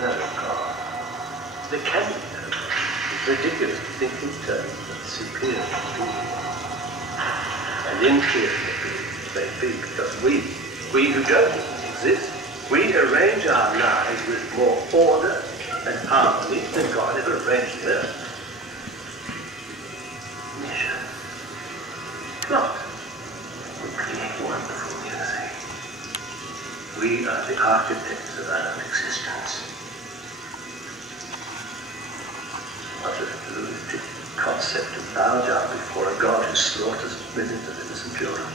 no God. There can be no God. It's ridiculous to think in terms of superior being and inferior being may be, because we who don't exist, we arrange our lives with more order and harmony than God ever arranged the earth. Measure. Plot. We create wonderful music. We are the architects of our own existence. What a lunatic concept to bow down before a God who slaughters millions of innocent children.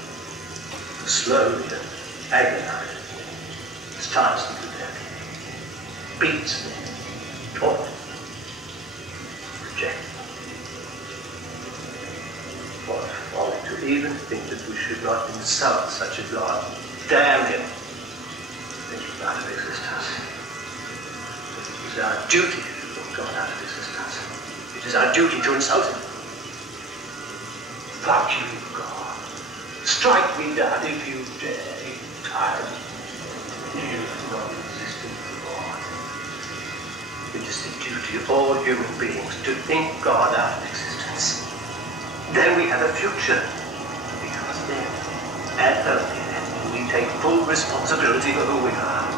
Slowly and agonized. Starves them to death. Beats them. Tortures them. Rejects them. What folly to even think that we should not insult such a God. Damn him. Think him out of existence. It is our duty to put God out of existence. It is our duty to insult him. Fuck you, God. Strike me down if you dare. Entirely. You not existing God. It is the duty of all human beings to think God out of existence. Then we have a future. Because then, and only then, we take full responsibility for who we are.